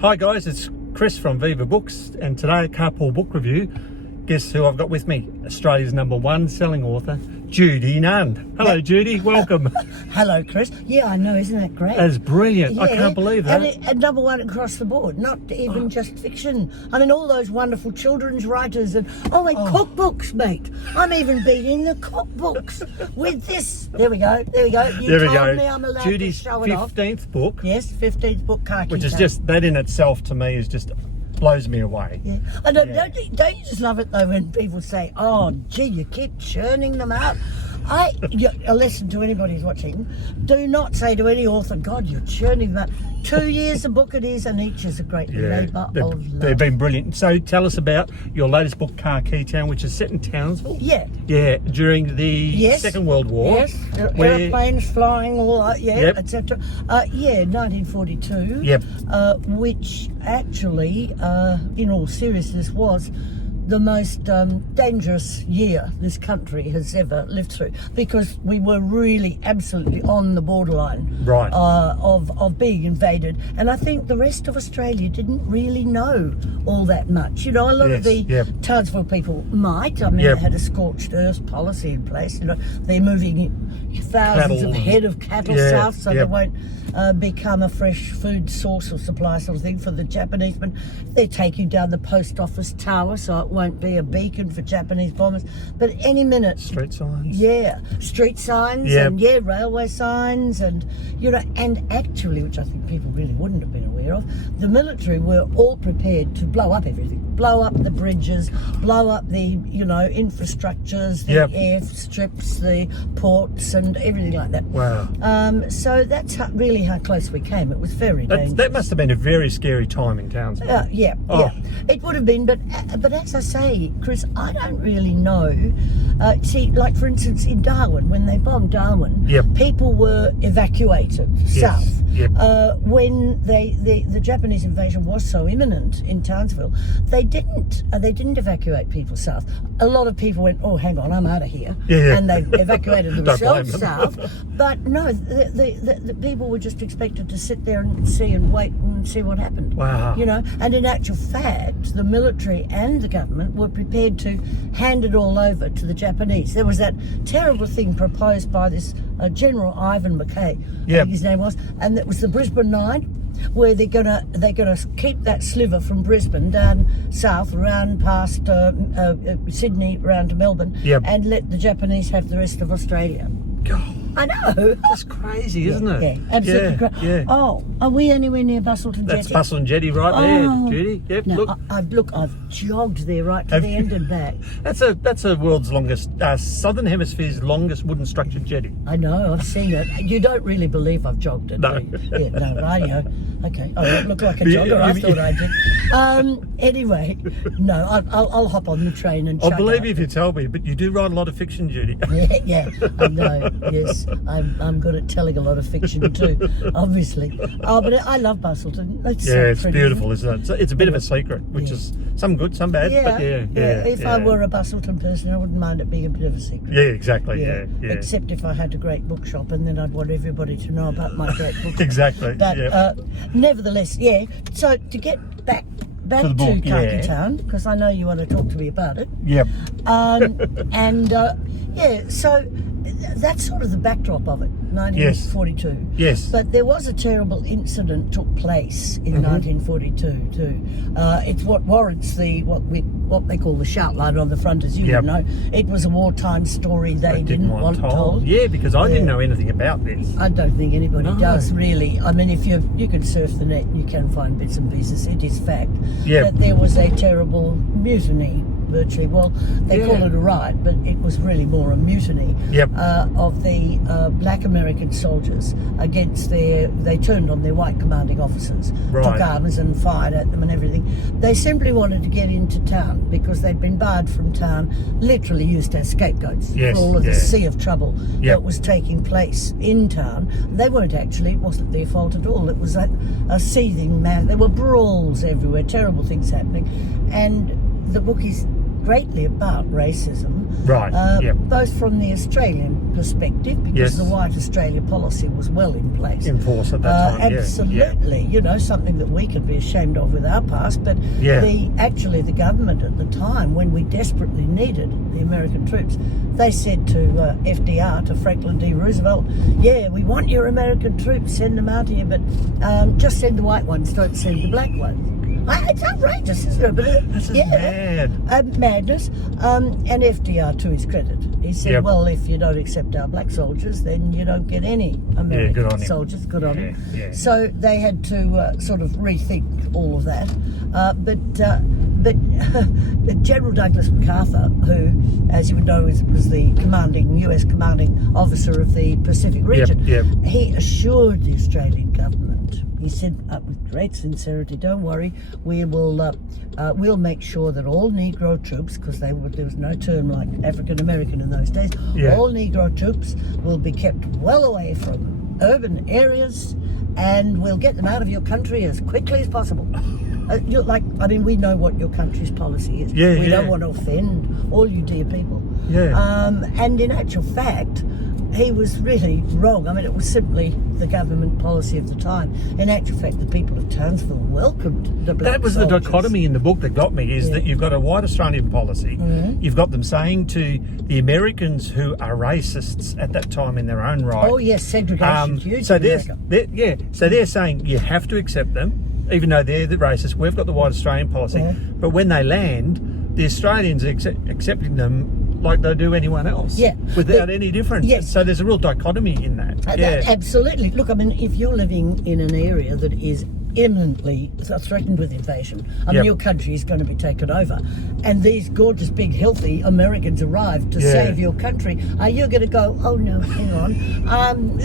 Hi guys, it's Chris from Viva Books, and today at Carpool Book Review, guess who I've got with me? Australia's #1 selling author, Judy Nunn. Hello Judy, welcome. Hello Chris. Yeah, I know, isn't that great? That's brilliant. Yeah. I can't believe that. And #1 across the board, not even just fiction. I mean, all those wonderful children's writers and cookbooks, mate. I'm even beating the cookbooks with this. There we go. You told me I'm allowed Judy's to show it off. 15th book. Yes, 15th book, Khaki Which is Town. just, that in itself to me is just blows me away. Yeah. I don't you just love it though when people say, "Oh, gee, you keep churning them out." A lesson to anybody who's watching: do not say to any author, "God, you're churning them out." 2 years a book it is, and each is a great labour of love. They've been brilliant. So tell us about your latest book, Khaki Town, which is set in Townsville. Yeah, during the Second World War. Yes, aeroplanes flying, all that, etc. 1942. Yep. Which actually, in all seriousness, was the most dangerous year this country has ever lived through, because we were really absolutely on the borderline of being invaded, and I think the rest of Australia didn't really know all that much. You know, a lot of the Townsville people might. I mean, they had a scorched earth policy in place. You know, they're moving thousands of head of cattle south, so they won't become a fresh food source or supply sort of thing for the Japanese. But they're taking down the post office tower, so it won't be a beacon for Japanese bombers. But any minute, street signs. Street signs and railway signs, and you know, and actually, which I think people really wouldn't have been aware of, the military were all prepared to blow up everything, blow up the bridges, blow up the infrastructures, the airstrips, the ports, and everything like that. Wow. So that's really how close we came. It was very dangerous. That must have been a very scary time in Townsville. It would have been, but as I say, Chris, I don't really know. See, like for instance, in Darwin, when they bombed Darwin, people were evacuated south. When the Japanese invasion was so imminent in Townsville, they didn't evacuate people south. A lot of people went, "Oh, hang on, I'm out of here," and they evacuated themselves south. But no, the people were just expected to sit there and wait and see what happened. Wow. You know, and in actual fact, the military and the government were prepared to hand it all over to the Japanese. There was that terrible thing proposed by this General Ivan Mackay, I think his name was, and that was the Brisbane 9, where they're gonna keep that sliver from Brisbane down south, around past Sydney, round to Melbourne, and let the Japanese have the rest of Australia. God. I know. That's crazy, isn't it? Yeah, absolutely crazy. Oh, are we anywhere near Busselton Jetty? That's Busselton Jetty right there, Judy. Yep, no, I've jogged there right to the end and back. That's the world's longest, Southern Hemisphere's longest wooden structured jetty. I know, I've seen it. You don't really believe I've jogged it, No. do you? No, radio. Okay, I don't look like a jogger. I thought I did. Anyway, no, I'll hop on the train and I'll believe you if you tell me, but you do write a lot of fiction, Judy. Yeah, I know, yes. I'm good at telling a lot of fiction too, obviously. Oh, but I love Busselton. It's pretty, beautiful, isn't it? It's a bit of a secret, which is some good, some bad. But if I were a Busselton person, I wouldn't mind it being a bit of a secret. Yeah, exactly. Yeah. Except if I had a great bookshop, and then I'd want everybody to know about my great bookshop. Exactly. But nevertheless, So to get back to Khaki Town, because I know you want to talk to me about it. Yep. So that's sort of the backdrop of it, 1942. Yes. But there was a terrible incident took place in 1942 too. It's what warrants what they call the shout line on the front, as you know. It was a wartime story they didn't want told. Yeah, because I didn't know anything about this. I don't think anybody does, really. I mean, if you can surf the net, you can find bits and pieces. It is fact that there was a terrible mutiny, virtually. Well, they call it a riot, but it was really more a mutiny of the black American soldiers against they turned on their white commanding officers, took arms and fired at them and everything. They simply wanted to get into town because they'd been barred from town, literally used as scapegoats for all of the sea of trouble that was taking place in town. They weren't actually, it wasn't their fault at all. It was a seething man. There were brawls everywhere, terrible things happening. And the book is greatly about racism Right, yep. Both from the Australian perspective, because Yes. the White Australia policy was well in place. In force at that time, absolutely, you know, something that we could be ashamed of with our past, but Yeah. the government at the time, when we desperately needed the American troops, they said to FDR, to Franklin D. Roosevelt, yeah, we want your American troops, send them out here, but just send the white ones, don't send the black ones. It's outrageous, isn't it? But This is mad. Madness. And FDR, to his credit, he said, Yep. well, if you don't accept our black soldiers, then you don't get any American good on him. soldiers. Good on him. Yeah. So they had to sort of rethink all of that. But General Douglas MacArthur, who, as you would know, was the US commanding officer of the Pacific region, Yep. he assured the Australian government, he said with great sincerity, don't worry, we will we'll make sure that all Negro troops, because there was no term like African American in those days, Yeah. all Negro troops will be kept well away from urban areas, and we'll get them out of your country as quickly as possible. We know what your country's policy is. Yeah, we yeah. don't want to offend all you dear people. Yeah. And in actual fact, he was really wrong. I mean, it was simply the government policy of the time. In actual fact, the people of Townsville welcomed the black That was the soldiers. dichotomy in the book that got me, is Yeah. that you've got a white Australian policy. Mm-hmm. You've got them saying to the Americans, who are racists at that time in their own right. Oh yes, segregation huge so in they're, America. so they're saying you have to accept them, even though they're the racists. We've got the white Australian policy. Yeah. But when they land, the Australians are accepting them like they do anyone else. Yeah. Without any difference. Yes. So there's a real dichotomy in that. Absolutely. Look, I mean, if you're living in an area that is imminently threatened with invasion, I mean, Yep. your country is going to be taken over, and these gorgeous, big, healthy Americans arrive to Yeah. save your country, are you going to go, oh no, hang on,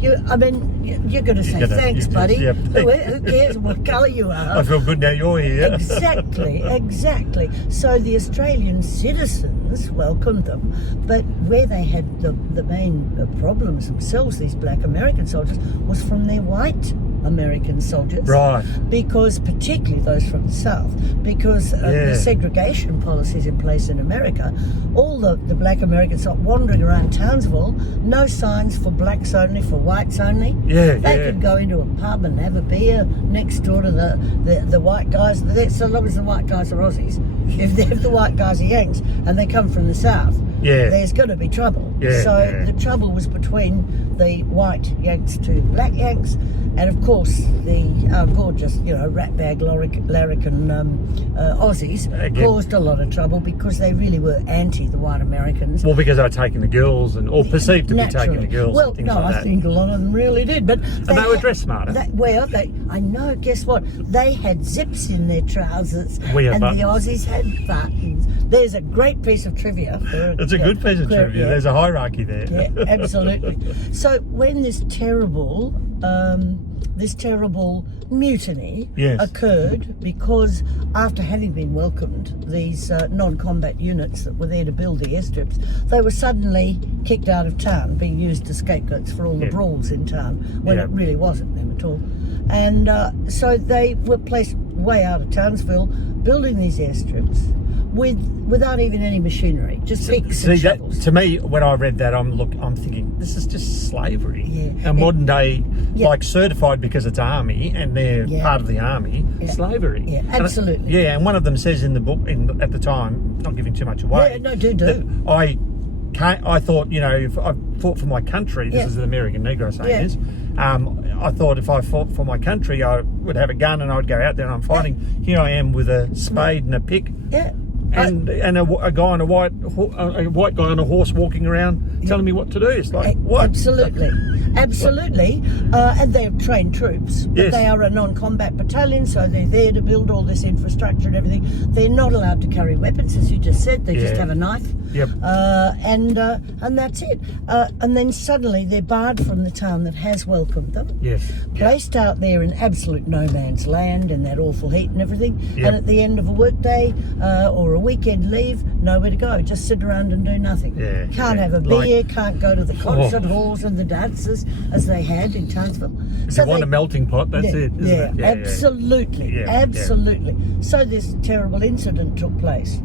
you're going to say, You're gonna- thanks, you just- buddy. yep. Who cares what colour you are? I feel good now you're here. Exactly. So the Australian citizens welcomed them, but where they had the main problems themselves, these black American soldiers, was from their white American soldiers. Right. Because, particularly those from the South, because of the segregation policies in place in America, all the black Americans are wandering around Townsville, no signs for blacks only, for whites only. Yeah, They yeah. could go into a pub and have a beer next door to the white guys, so long as the white guys are Aussies. If the white guys are Yanks and they come from the South, there's going to be trouble. Yeah. The trouble was between the white Yanks to black Yanks, and of course the gorgeous, ratbag larrikin Aussies caused a lot of trouble because they really were anti the white Americans. Well, because they were taking the girls, or perceived to be taking the girls. Well, and things no, like I that. think a lot of them really did, but And they were dressed smarter. I know. Guess what? They had zips in their trousers, We have and buttons. the Aussies had buttons. There's a great piece of trivia. It's a good piece of trivia. Yeah. There's a hierarchy there. Yeah, absolutely. So when this terrible mutiny Yes. occurred, because after having been welcomed, these non-combat units that were there to build the airstrips, they were suddenly kicked out of town, being used as scapegoats for all the brawls in town, when it really wasn't them at all. And so they were placed way out of Townsville, building these airstrips without even any machinery, just picks and shovels. To me, when I read that, I'm thinking, this is just slavery. Yeah. A modern day, Yeah. like certified because it's army and they're part of the army, slavery. Yeah, And absolutely. and one of them says in the book, at the time, not giving too much away. Yeah, no, do. that I thought, if I fought for my country, this is an American Negro saying this, I thought if I fought for my country, I would have a gun and I'd go out there and I'm fighting. Here I am with a spade and a pick. Yeah. And a guy on a white guy on a horse walking around telling me what to do. It's like, what? Absolutely. And they're trained troops. But Yes. they are a non-combat battalion, so they're there to build all this infrastructure and everything. They're not allowed to carry weapons, as you just said. They just have a knife. Yep. And that's it. And then suddenly they're barred from the town that has welcomed them. Yes. Placed out there in absolute no man's land in that awful heat and everything. Yep. And at the end of a workday or a weekend leave, nowhere to go. Just sit around and do nothing. Yeah, Can't have a beer, can't go to the concert halls and the dances as they had in Townsville. If you want a melting pot, that's it, isn't it? Absolutely. Yeah, Absolutely. So this terrible incident took place.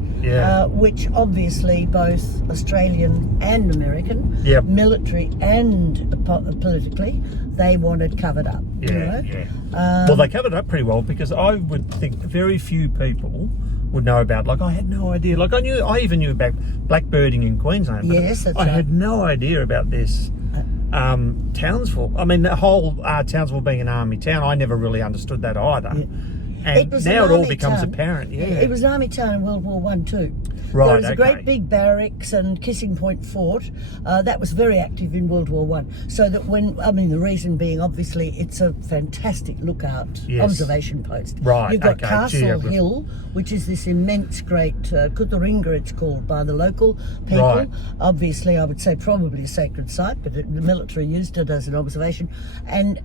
which obviously both Australian and American, Yep. military and politically, they wanted covered up. Yeah, you know? yeah. Well, they covered it up pretty well, because I would think very few people would know about. Like, I had no idea. Like, I even knew about blackbirding in Queensland. But Yes, that's I right. had no idea about this. Townsville. I mean, the whole Townsville being an army town, I never really understood that either. Yeah. And was now an it all army becomes town. apparent. Yeah. It was an army town in World War I too. Right, There was a okay. great big barracks and Kissing Point Fort. That was very active in World War I. So that the reason being, obviously, it's a fantastic lookout observation post. Right, You've got okay, Castle geography. Hill, which is this immense, great Kutharinga, it's called by the local people. Right. Obviously, I would say probably a sacred site, but the military used it as an observation. And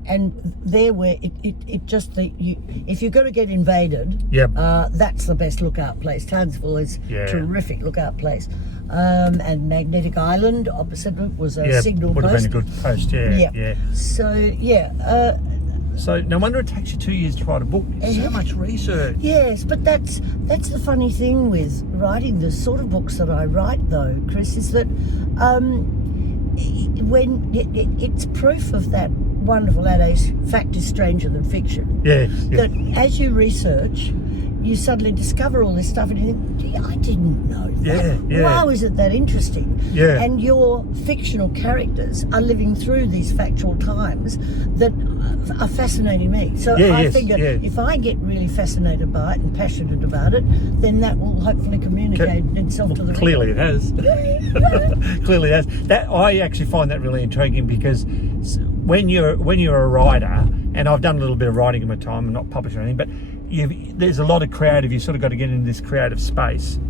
there where if you're going to get invaded, Yep. that's the best lookout place. Townsville is Yeah. terrific lookout place. And Magnetic Island opposite it was a signal would post. have been a good post. Yeah. So So no wonder it takes you 2 years to write a book. So much research. yes, but that's the funny thing with writing the sort of books that I write, though, Chris, is that when it's proof of that wonderful adage, fact is stranger than fiction. Yeah. That as you research, you suddenly discover all this stuff and you think, gee, I didn't know that. Yeah. Wow, is it that interesting? Yeah. And your fictional characters are living through these factual times that are fascinating me. So I figure if I get really fascinated by it and passionate about it, then that will hopefully communicate itself to the Clearly it has. Clearly it has. That I actually find that really intriguing, because when you're a writer, and I've done a little bit of writing in my time, and not published or anything, but there's a lot of creative. You sort of got to get into this creative space,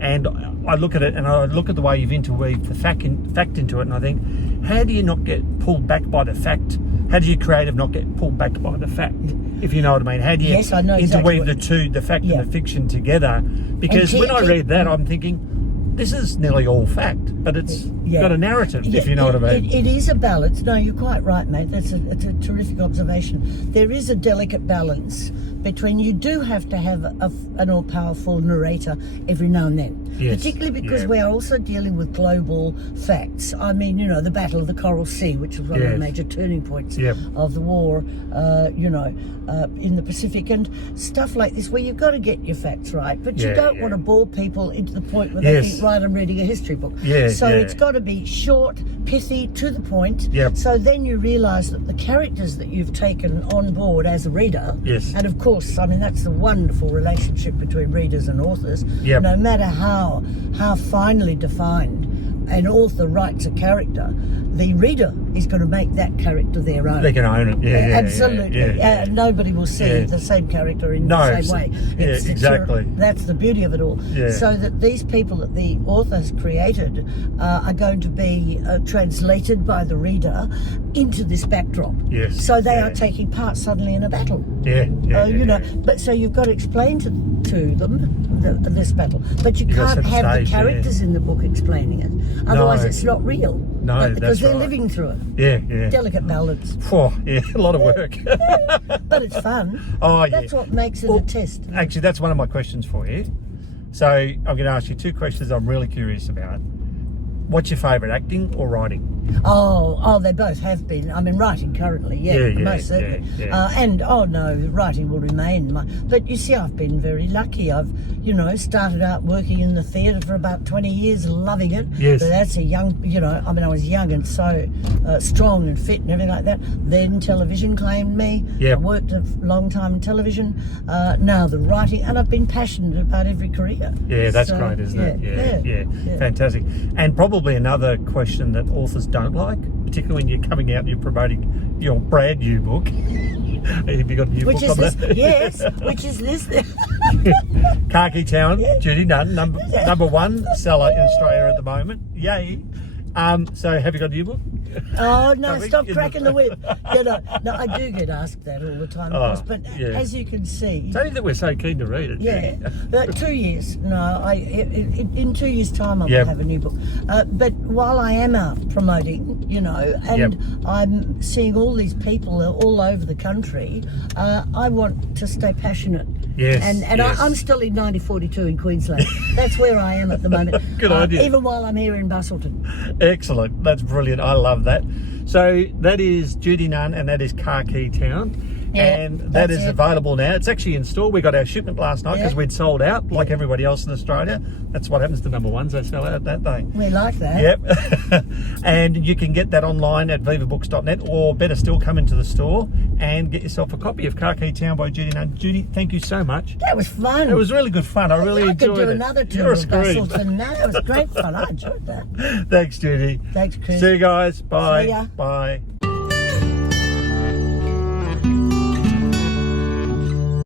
and I look at it, and I look at the way you've interweaved the fact into it, and I think, how do you not get pulled back by the fact? How do you creative not get pulled back by the fact? If you know what I mean. How do you Yes, I know exactly interweave the two, the fact and the fiction together? Because when I read that, I'm thinking, this is nearly all fact, but it's got a narrative, if you know what I mean. It is a balance. No, you're quite right, mate. It's a terrific observation. There is a delicate balance between, you do have to have an all-powerful narrator every now and then. Yes, Particularly because we are also dealing with global facts. I mean, the Battle of the Coral Sea, which was one of the major turning points of the war, in the Pacific, and stuff like this, where you've got to get your facts right, but you don't want to bore people into the point where they think, right, I'm reading a history book. So it's got to be short, pithy, to the point. So then you realise that the characters that you've taken on board as a reader, and of course, I mean, that's the wonderful relationship between readers and authors, no matter how finely defined an author writes a character, the reader is going to make that character their own. They can own it. Absolutely. Nobody will see the same character in the same way. Exactly. That's the beauty of it all. So that these people that the author has created are going to be translated by the reader into this backdrop. So they are taking part suddenly in a battle. But so you've got to explain to them this battle, but you can't have the characters in the book explaining it. Otherwise, it's not real. No, because they're living through it. Delicate balance. A lot of work. But it's fun. That's what makes it a test. Actually, that's one of my questions for you. So I'm going to ask you two questions I'm really curious about. What's your favourite, acting or writing? Oh, they both have been. I mean, writing currently, most certainly. Writing will remain. But you see, I've been very lucky. I've, started out working in the theatre for about 20 years, loving it. But that's a young, I was young and so strong and fit and everything like that. Then television claimed me. I worked a long time in television. Now the writing, and I've been passionate about every career. That's great, isn't it? Fantastic. And probably another question that authors don't like, particularly when you're coming out and you're promoting your brand new book. Have you got a new book on that? Yes, which is this. Khaki Town, Judy Nunn, number one seller in Australia at the moment. Yay. So have you got a new book? Oh no! I think Stop in cracking the whip. You know, no, I do get asked that all the time, of course. But as you can see, it's only that we're so keen to read it. yeah, 2 years. No, in 2 years' time I will have a new book. But while I am out promoting, you know, and I'm seeing all these people all over the country, I want to stay passionate. Yes, and I'm still in 9042 in Queensland. That's where I am at the moment. Good idea. Even while I'm here in Bustleton. Excellent. That's brilliant. I love that. So that is Judy Nunn, and that is Khaki Town. Yeah, and that is it. available now. It's actually in store. We got our shipment last night because we'd sold out like everybody else in Australia. That's what happens to number ones. They sell out that day. We like that. Yep. And you can get that online at vivabooks.net, or better still, come into the store and get yourself a copy of Khaki Town by Judy Nunn. Judy, thank you so much. That was fun. It was really good fun. I really enjoyed it. I could do another tour of Bustleton now. It was great fun. I enjoyed that. Thanks, Judy. Thanks, Chris. See you guys. Bye. See ya. Bye.